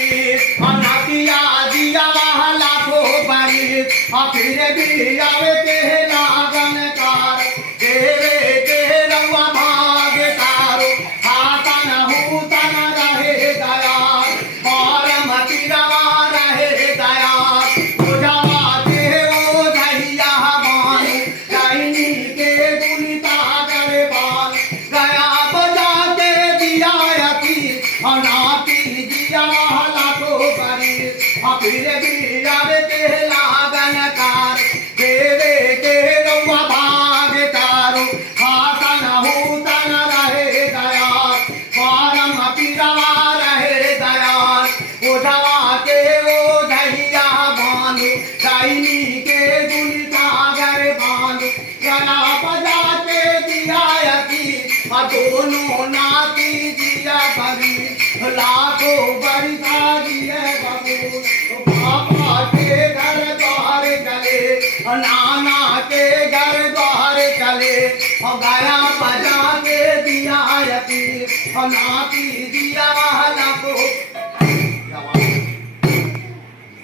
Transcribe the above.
नातिया दिया लाखों बड़ी फिर भी आवे के लागन कार देवे के रउआ भाग तारो हाथन हूतन रहे दयाल और मतिरवा रहे दयाल उजवा के ओ धैया बान डाइनी के गुलिता गरबान गया बजा के दिया यती नाती दिया लाखों बड़ी फिर भी आवे के लागन कार देवे के रउआ भाग तारो हाथन हूतन रहे दयाल परम पीरवा रहे दयाल उधवा के ओ धैया बांधु डाइनी के गुलिता गर बांधु गला बजा के दिया यती दोनों नाती दिया बरी लाखों बरी का दिया बबू पापा के घर द्वार चले नाना के घर द्वार चले गया बजा के दिया यती नाती दिया लाखों